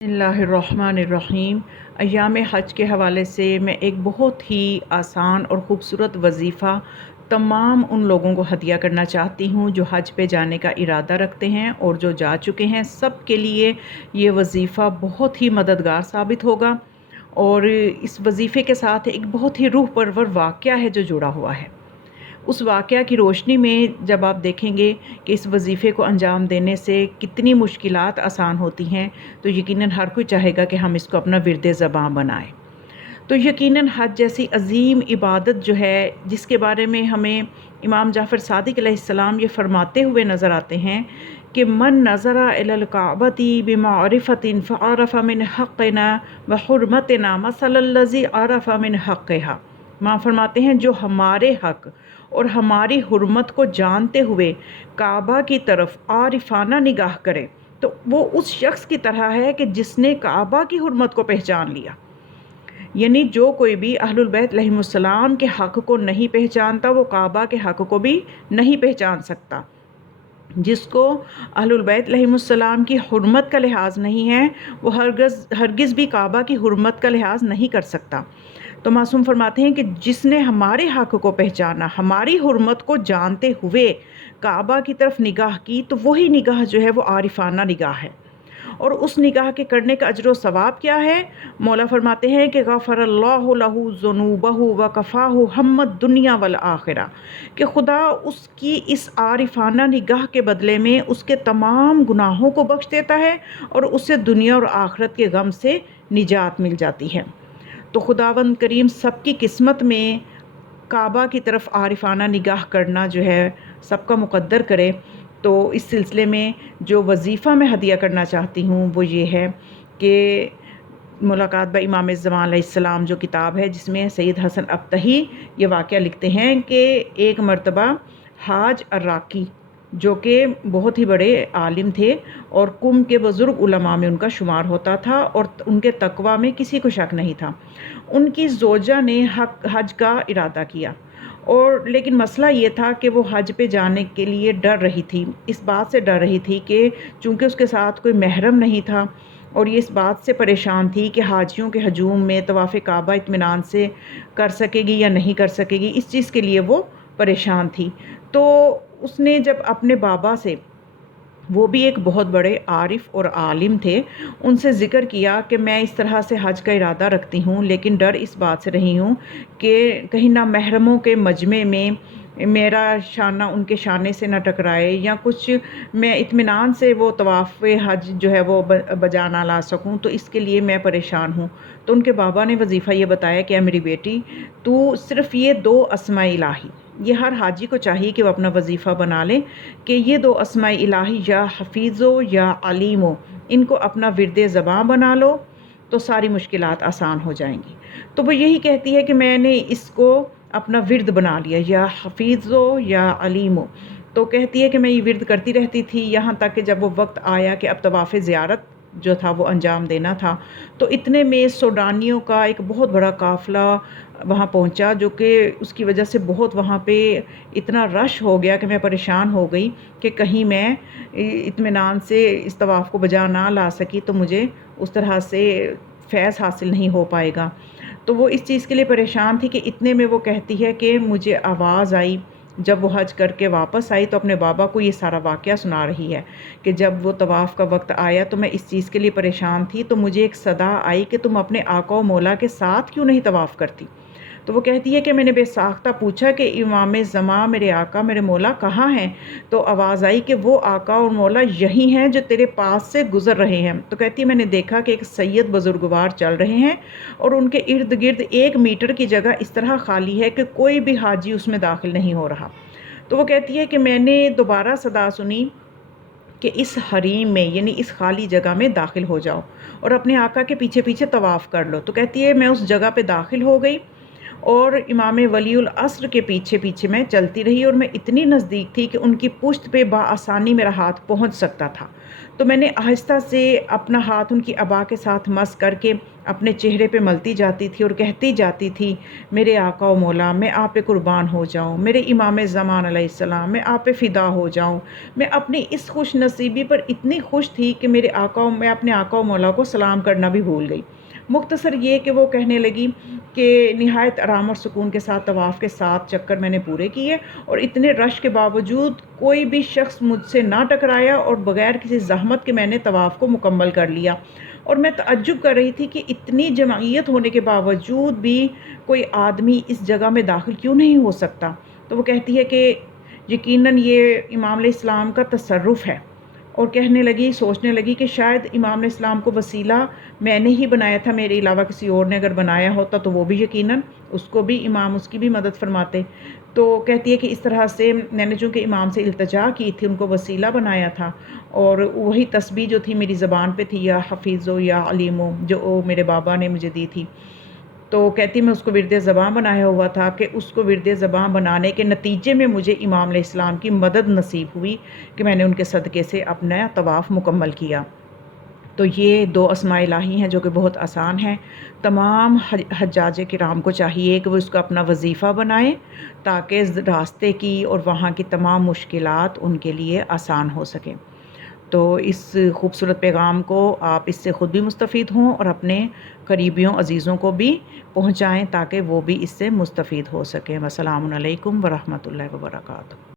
بسم اللہ الرحمن الرحیم۔ ایام حج کے حوالے سے میں ایک بہت ہی آسان اور خوبصورت وظیفہ تمام ان لوگوں کو ہدیہ کرنا چاہتی ہوں جو حج پہ جانے کا ارادہ رکھتے ہیں اور جو جا چکے ہیں، سب کے لیے یہ وظیفہ بہت ہی مددگار ثابت ہوگا۔ اور اس وظیفے کے ساتھ ایک بہت ہی روح پرور واقعہ ہے جو جڑا ہوا ہے۔ اس واقعہ کی روشنی میں جب آپ دیکھیں گے کہ اس وظیفے کو انجام دینے سے کتنی مشکلات آسان ہوتی ہیں، تو یقیناً ہر کوئی چاہے گا کہ ہم اس کو اپنا ورد زباں بنائیں۔ تو یقیناً حج جیسی عظیم عبادت جو ہے، جس کے بارے میں ہمیں امام جعفر صادق علیہ السلام یہ فرماتے ہوئے نظر آتے ہیں کہ من نظر الی الکعبۃ بمعرفۃ فعرف من حقنا وحرمتنا مثل الذی عرف من حقها۔ ماں فرماتے ہیں جو ہمارے حق اور ہماری حرمت کو جانتے ہوئے کعبہ کی طرف عارفانہ نگاہ کرے تو وہ اس شخص کی طرح ہے کہ جس نے کعبہ کی حرمت کو پہچان لیا۔ یعنی جو کوئی بھی اہل البیت علیہم السلام کے حق کو نہیں پہچانتا، وہ کعبہ کے حق کو بھی نہیں پہچان سکتا۔ جس کو اہل البیت علیہم السلام کی حرمت کا لحاظ نہیں ہے، وہ ہرگز بھی کعبہ کی حرمت کا لحاظ نہیں کر سکتا۔ تو معصوم فرماتے ہیں کہ جس نے ہمارے حق کو پہچانا، ہماری حرمت کو جانتے ہوئے کعبہ کی طرف نگاہ کی، تو وہی نگاہ جو ہے وہ عارفانہ نگاہ ہے۔ اور اس نگاہ کے کرنے کا اجر و ثواب کیا ہے؟ مولا فرماتے ہیں کہ غفر اللہ لہ ذنوبہ وکفاہ ہم الدنیا والآخرہ، کہ خدا اس کی اس عارفانہ نگاہ کے بدلے میں اس کے تمام گناہوں کو بخش دیتا ہے اور اسے دنیا اور آخرت کے غم سے نجات مل جاتی ہے۔ تو خداوند کریم سب کی قسمت میں کعبہ کی طرف عارفانہ نگاہ کرنا جو ہے سب کا مقدر کرے۔ تو اس سلسلے میں جو وظیفہ میں ہدیہ کرنا چاہتی ہوں وہ یہ ہے کہ ملاقات با امام زمان علیہ السلام جو کتاب ہے، جس میں سید حسن ابتہی یہ واقعہ لکھتے ہیں کہ ایک مرتبہ حاج الراقی جو کہ بہت ہی بڑے عالم تھے اور قم کے بزرگ علماء میں ان کا شمار ہوتا تھا اور ان کے تقوی میں کسی کو شک نہیں تھا، ان کی زوجہ نے حج کا ارادہ کیا، اور لیکن مسئلہ یہ تھا کہ وہ حج پہ جانے کے لیے ڈر رہی تھی، اس بات سے ڈر رہی تھی کہ چونکہ اس کے ساتھ کوئی محرم نہیں تھا، اور یہ اس بات سے پریشان تھی کہ حاجیوں کے ہجوم میں طواف کعبہ اطمینان سے کر سکے گی یا نہیں کر سکے گی، اس چیز کے لیے وہ پریشان تھی۔ تو اس نے جب اپنے بابا سے، وہ بھی ایک بہت بڑے عارف اور عالم تھے، ان سے ذکر کیا کہ میں اس طرح سے حج کا ارادہ رکھتی ہوں، لیکن ڈر اس بات سے رہی ہوں کہ کہیں نہ محرموں کے مجمع میں میرا شانہ ان کے شانے سے نہ ٹکرائے، یا کچھ میں اطمینان سے وہ طواف حج جو ہے وہ بجا نہ لا سکوں، تو اس کے لیے میں پریشان ہوں۔ تو ان کے بابا نے وظیفہ یہ بتایا کہ اے میری بیٹی، تو صرف یہ 2 اسماء الہی، یہ ہر حاجی کو چاہیے کہ وہ اپنا وظیفہ بنا لے کہ یہ 2 اسماء الہی یا حفیظ ہو یا علیم ہو، ان کو اپنا ورد زباں بنا لو تو ساری مشکلات آسان ہو جائیں گی۔ تو وہ یہی کہتی ہے کہ میں نے اس کو اپنا ورد بنا لیا، یا حفیظ ہو یا علیم ہو۔ تو کہتی ہے کہ میں یہ ورد کرتی رہتی تھی، یہاں تک کہ جب وہ وقت آیا کہ اب طواف زیارت جو تھا وہ انجام دینا تھا، تو اتنے میں سوڈانیوں کا ایک بہت بڑا قافلہ وہاں پہنچا، جو کہ اس کی وجہ سے بہت وہاں پہ اتنا رش ہو گیا کہ میں پریشان ہو گئی کہ کہیں میں اطمینان سے اس طواف کو بجا نہ لا سکی تو مجھے اس طرح سے فیض حاصل نہیں ہو پائے گا۔ تو وہ اس چیز کے لیے پریشان تھی کہ اتنے میں وہ کہتی ہے کہ مجھے آواز آئی، جب وہ حج کر کے واپس آئی تو اپنے بابا کو یہ سارا واقعہ سنا رہی ہے کہ جب وہ طواف کا وقت آیا تو میں اس چیز کے لیے پریشان تھی، تو مجھے ایک صدا آئی کہ تم اپنے آقا و مولا کے ساتھ کیوں نہیں طواف کرتی؟ تو وہ کہتی ہے کہ میں نے بے ساختہ پوچھا کہ امام زماں میرے آقا میرے مولا کہاں ہیں؟ تو آواز آئی کہ وہ آقا اور مولا یہی ہیں جو تیرے پاس سے گزر رہے ہیں۔ تو کہتی ہے میں نے دیکھا کہ ایک سید بزرگوار چل رہے ہیں اور ان کے ارد گرد 1 میٹر کی جگہ اس طرح خالی ہے کہ کوئی بھی حاجی اس میں داخل نہیں ہو رہا۔ تو وہ کہتی ہے کہ میں نے دوبارہ صدا سنی کہ اس حریم میں، یعنی اس خالی جگہ میں داخل ہو جاؤ اور اپنے آقا کے پیچھے پیچھے طواف کر لو۔ تو کہتی ہے میں اس جگہ پہ داخل ہو گئی اور امام ولی العصر کے پیچھے پیچھے میں چلتی رہی، اور میں اتنی نزدیک تھی کہ ان کی پشت پہ بآسانی میرا ہاتھ پہنچ سکتا تھا۔ تو میں نے آہستہ سے اپنا ہاتھ ان کی عبا کے ساتھ مس کر کے اپنے چہرے پہ ملتی جاتی تھی اور کہتی جاتی تھی، میرے آقا و مولا، میں آپ پہ قربان ہو جاؤں، میرے امام زمان علیہ السلام، میں آپ پہ فدا ہو جاؤں۔ میں اپنی اس خوش نصیبی پر اتنی خوش تھی کہ میں اپنے آقا و مولا کو سلام کرنا بھی بھول گئی۔ مختصر یہ کہ وہ کہنے لگی کہ نہایت آرام اور سکون کے ساتھ طواف کے 7 چکر میں نے پورے کیے، اور اتنے رش کے باوجود کوئی بھی شخص مجھ سے نہ ٹکرایا، اور بغیر کسی زحمت کے میں نے طواف کو مکمل کر لیا۔ اور میں تعجب کر رہی تھی کہ اتنی جمعیت ہونے کے باوجود بھی کوئی آدمی اس جگہ میں داخل کیوں نہیں ہو سکتا۔ تو وہ کہتی ہے کہ یقیناً یہ امام علیہ السلام کا تصرف ہے، اور کہنے لگی، سوچنے لگی کہ شاید امام علیہ السلام کو وسیلہ میں نے ہی بنایا تھا، میرے علاوہ کسی اور نے اگر بنایا ہوتا تو وہ بھی یقیناً اس کو بھی امام اس کی بھی مدد فرماتے۔ تو کہتی ہے کہ اس طرح سے میں نے چونکہ امام سے التجا کی تھی، ان کو وسیلہ بنایا تھا، اور وہی تسبیح جو تھی میری زبان پہ تھی، یا حفیظ یا علیمو، جو میرے بابا نے مجھے دی تھی، تو کہتی میں اس کو ورد زباں بنایا ہوا تھا کہ اس کو ورد زباں بنانے کے نتیجے میں مجھے امام علیہ السلام کی مدد نصیب ہوئی کہ میں نے ان کے صدقے سے اپنا طواف مکمل کیا۔ تو یہ 2 اسماء الہی ہیں جو کہ بہت آسان ہیں۔ تمام حجاج کرام کو چاہیے کہ وہ اس کو اپنا وظیفہ بنائیں تاکہ راستے کی اور وہاں کی تمام مشکلات ان کے لیے آسان ہو سکیں۔ تو اس خوبصورت پیغام کو آپ اس سے خود بھی مستفید ہوں اور اپنے قریبیوں عزیزوں کو بھی پہنچائیں تاکہ وہ بھی اس سے مستفید ہو سکیں۔ والسلام علیکم ورحمۃ اللہ وبرکاتہ۔